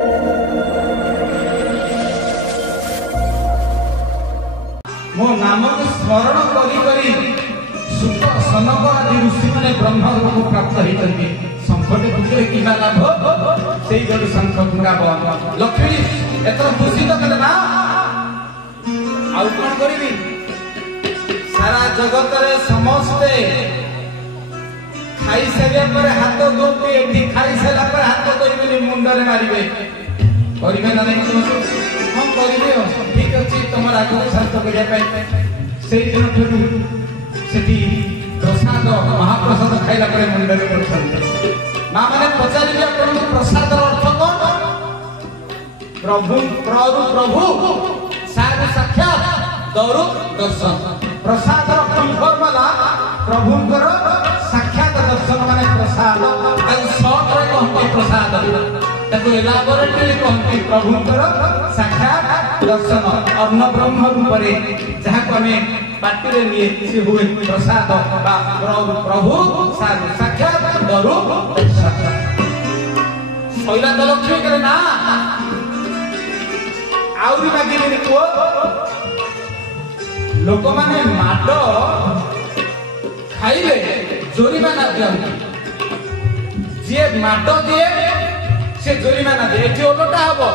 मो नाम को स्मरण करी सुख सनक आदि ऋषि मैंने ब्रह्म को प्राप्त होती शंखटे पूजे कि लाभ से शंख पूरा लक्ष्मी एत दूषित कले ना आउ कौन करी सारा जगत रे समस्ते खाई सारे पर हाथ धोते एठी खाई सारा पर हाथ धोइबे मुंडरे मारिबे करिबे ना नहीं हम करिबे ठीक अछि तमर आगु शांत करिया पाई सेई दिन ठुरु सेठी प्रसाद महाप्रसाद खाइला पर मुंडरे पड़छन मां माने पचारिबे आपन प्रसाद अर्थ कोन प्रभु प्रभु साधु साक्षात दरु दर्शन प्रसाद कंफर्मला प्रभुंकर साक्षात दर्शन माने प्रसाद ताल शॉर्ट रे कहते प्रसाद ताको एलाबोरेटली कहते प्रभुंकर साक्षात दर्शन अन्न ब्रह्म रूपरे जहा को हमें पाटी रे लिए से हुए प्रसाद बा प्रभु साधु साक्षात दरु दर्शन सैला तो लक्ष्मी करे ना आउरी मागिले को लोक माने माड खाइले जोरिमाना दियंती जे माड दिए से जोरिमाना दिए एठी ओलटा हबो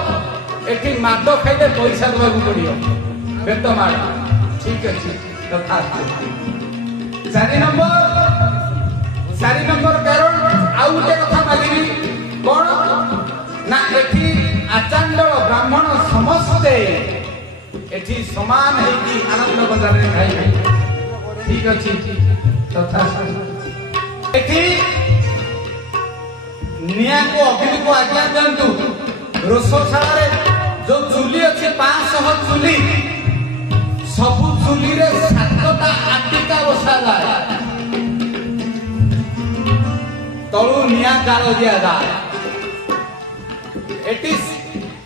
एठी माड खाइले पैसा देबाकू पड़ियो बेत माड ठीक अछि तथा 4 नंबर कारण आउ गोटे कथा मागिबी कोन ना एठी आचांडल ब्राह्मण समस्ते एठी समान है कि आनंद बजार रे खाई ठीक अछि तथा एठी निया को अग्नि को आज्ञा दंतु रोषशाला रे जो चुली अछि 500 चुली सब चुली रे 7टा आटिका बसा जाए तळु निया जाल दिया जाए एटी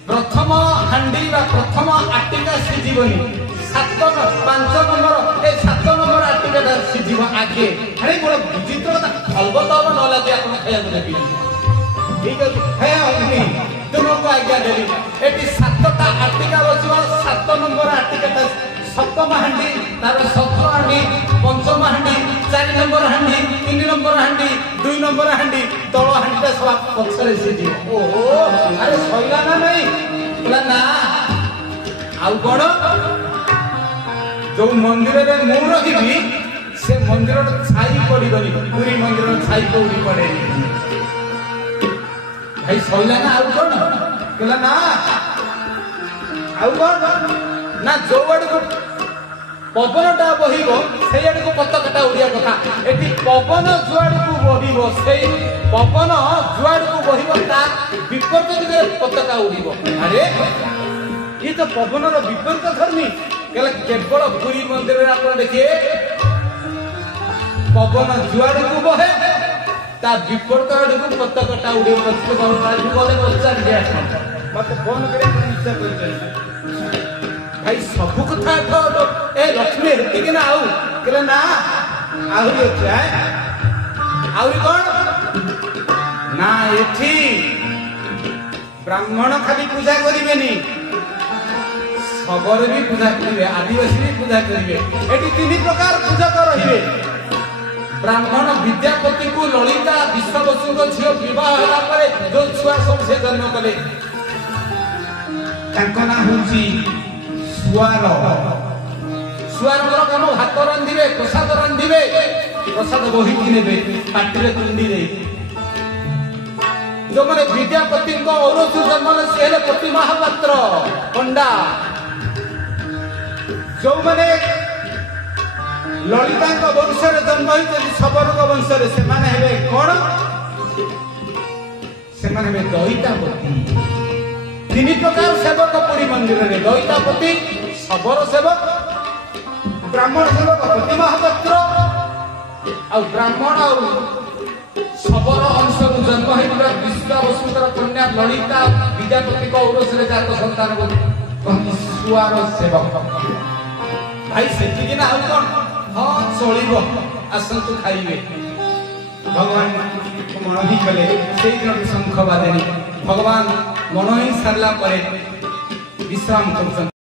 प्रथम हांडी बा प्रथम आटिका सिजीवनी 5 नंबर ए 7 नंबर आटिका सिजीव आगे अरे बड़ विचित्र कथा अलबत अब न लागे आपण खाया देबी ठीक है हे अग्नि तुमको आज्ञा देली एटी 7टा आटिका बसिवा 7 नंबर आटिका सप्तम हांडी तार 17 हांडी पंचम हांडी 4 नंबर हांडी 3 नंबर हांडी 2 नंबर हांडी तळ हांडीटा सब पछरे सिजीव ओहो अरे सैला ना नहीं बोला ना आउ कोन जो मंदिर रे मु रहिबी से मंदिर छाई पड़ी गली पूरी मंदिर छाई पड़ी पड़े भाई सैला ना आउ कोन बोला ना आउ कोन ना जो वड को पवनटा बहिबो सेई आड़ को पताकाटा उड़िया कथा एठी पवन जुआड़ को बहिबो सेई पवन जुआड़ को बहिबो ता विपरीत दिगरे पताका उड़िबो अरे ये तो पवन रो विपरीत धर्मी केला केवल पुरी मंदिर रे आपण देखिए पवन जुआड़ को बहे ता विपरीत आड़ को पताकाटा उड़िबो मत बाबू बोले बच्चा दिया मत फोन करे इच्छा कर भाई सब कथा ए लक्ष्मी हेती कि ना आउ कहले ना आहुरी अछि आहुरी कोन ना एठी ब्राह्मण खाली पूजा करिवेनी सबर भी पूजा करिवे आदिवासी भी पूजा करिवे एठी 3 प्रकार पूजा रहिवे ब्राह्मण विद्यापति को ललिता विश्ववसु को झियो विवाह होला परे जो छुआ सब से जन्म कले तांको ना होची सुआर काम भात रांधिबे प्रसाद बही किनेबे पाटिरे कुंडी रे जो माने विद्यापति को औरसु जन्मले से हेले पति महापात्र पंडा जो माने ललिता को वंश रे जन्म होई सबर को वंश रे से माने हेबे कोन से माने हेबे दहितापति 3 प्रकार सेवक पुरी मंदिर रे दहितापति सबर सेवक ब्राह्मण सेवक पति महापात्र आ ब्राह्मण आ सबर अंश जन्म होइबा विश्वावसुतर कन्या ललिता विद्यापति को औरस रे जात संतान को कहती सुआर सेवक भाई सेठी कि ना आ कोन हां चलिबो आसंतु खाइबे भगवान को मन भी कले से शंख बादेनी भगवान मनोई सारा पर विश्राम कर।